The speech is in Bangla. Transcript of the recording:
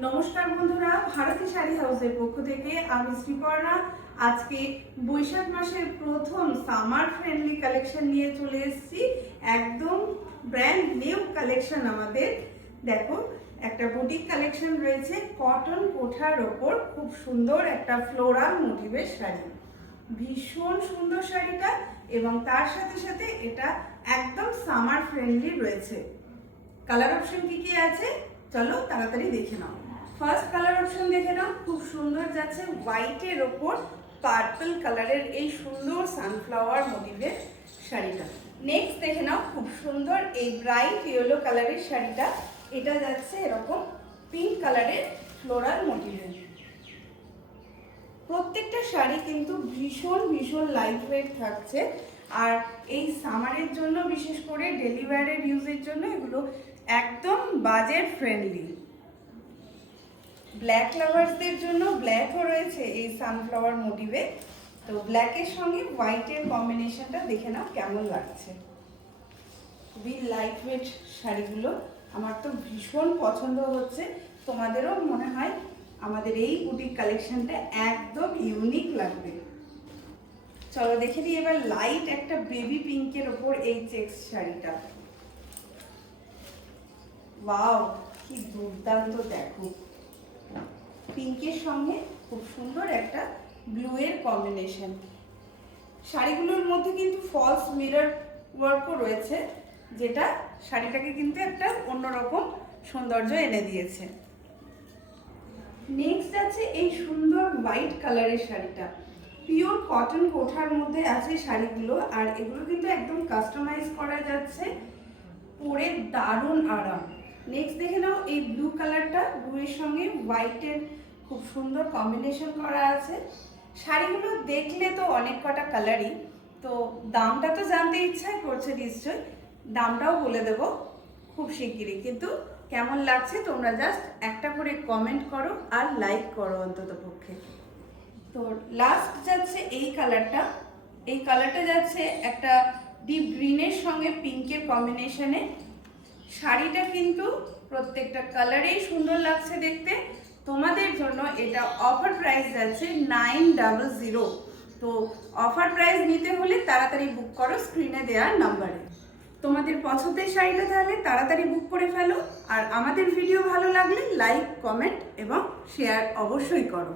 নমস্কার বন্ধুরা, ভারতী শাড়ি হাউসের পক্ষ থেকে আমি শ্রীপর্ণা আজকে বৈশাখ মাসের প্রথম সামার ফ্রেন্ডলি কালেকশন নিয়ে চলে এসেছি। একদম ব্র্যান্ড নিউ কালেকশন আমাদের। দেখো, একটা বুটিক কালেকশন রয়েছে কটন কোঠার ওপর, খুব সুন্দর একটা ফ্লোরাল মোটিভের শাড়ি। ভীষণ সুন্দর শাড়িটা, এবং তার সাথে সাথে এটা একদম সামার ফ্রেন্ডলি রয়েছে। কালার অপশন কি কি আছে চলো তাড়াতাড়ি দেখে নাও। ফার্স্ট কালার অপশন দেখে নাও, খুব সুন্দর যাচ্ছে হোয়াইটের ওপর পার্পল কালারের এই সুন্দর সানফ্লাওয়ার মোটিভের শাড়িটা। নেক্সট দেখে নাও, খুব সুন্দর এই ব্রাইট ইয়েলো কালারের শাড়িটা। এটা যাচ্ছে এরকম পিঙ্ক কালারের ফ্লোরাল মোটিভের। প্রত্যেকটা শাড়ি কিন্তু ভীষণ ভীষণ লাইট ওয়েট থাকছে, আর এই সামারের জন্য বিশেষ করে ডেলি ওয়্যারের ইউজের জন্য এগুলো একদম বাজেট ফ্রেন্ডলি। ব্ল্যাক লাভার্সদের জন্য ব্ল্যাকও রয়েছে এই সানফ্লাওয়ার মোটিভে। তো ব্ল্যাকের সঙ্গে হোয়াইটের কম্বিনেশনটা দেখে নাও কেমন লাগছে। খুবই লাইট ওয়েট শাড়িগুলো আমার তো ভীষণ পছন্দ হচ্ছে। তোমাদেরও মনে হয় আমাদের এই বুটিক কালেকশনটা একদম ইউনিক লাগবে। চলো দেখে দিই এবার লাইট একটা বেবি পিঙ্কের ওপর এই চেক্স শাড়িটা। ওয়াও, কি দুর্দান্ত! দেখো, পিঙ্কের সঙ্গে খুব সুন্দর একটা ব্লু এর কম্বিনেশন। শাড়িগুলোর মধ্যে কিন্তু ফলস মিরর ওয়ার্কও রয়েছে, যেটা শাড়িটাকে কিন্তু একটা অন্যরকম সৌন্দর্য এনে দিয়েছে। নেক্সট আছে এই সুন্দর হোয়াইট কালারের শাড়িটা। পিওর কটন কোঠার মধ্যে আছে শাড়িগুলো, আর এগুলো কিন্তু একদম কাস্টমাইজ করা যাচ্ছে, পরে দারুণ আরাম। নেক্সট দেখে নাও এই ব্লু কালারটা, ব্লু এর সঙ্গে হোয়াইটের খুব সুন্দর কম্বিনেশন করা আছে। শাড়িগুলো দেখলে তো অনেক কটা কালারই, তো দামটা তো জানতে ইচ্ছাই করছে নিশ্চয়, দামটাও বলে দেব খুব শিগগিরই। কিন্তু কেমন লাগছে তোমরা জাস্ট একটা করে কমেন্ট করো আর লাইক করো অন্তত পক্ষে। তো লাস্ট যাচ্ছে এই কালারটা। এই কালারটা যাচ্ছে একটা ডিপ গ্রিনের সঙ্গে পিঙ্কের কম্বিনেশনে। শাড়িটা কিন্তু প্রত্যেকটা কালারেই সুন্দর লাগছে দেখতে। তোমাদের জন্য এটা অফার প্রাইস যাচ্ছে 900। তো অফার প্রাইস নিতে হলে তাড়াতাড়ি বুক করো স্ক্রিনে দেওয়ার নাম্বারে। তোমাদের পছন্দের শাড়িটা তাহলে তাড়াতাড়ি বুক করে ফেলো, আর আমাদের ভিডিও ভালো লাগলে লাইক, কমেন্ট এবং শেয়ার অবশ্যই করো।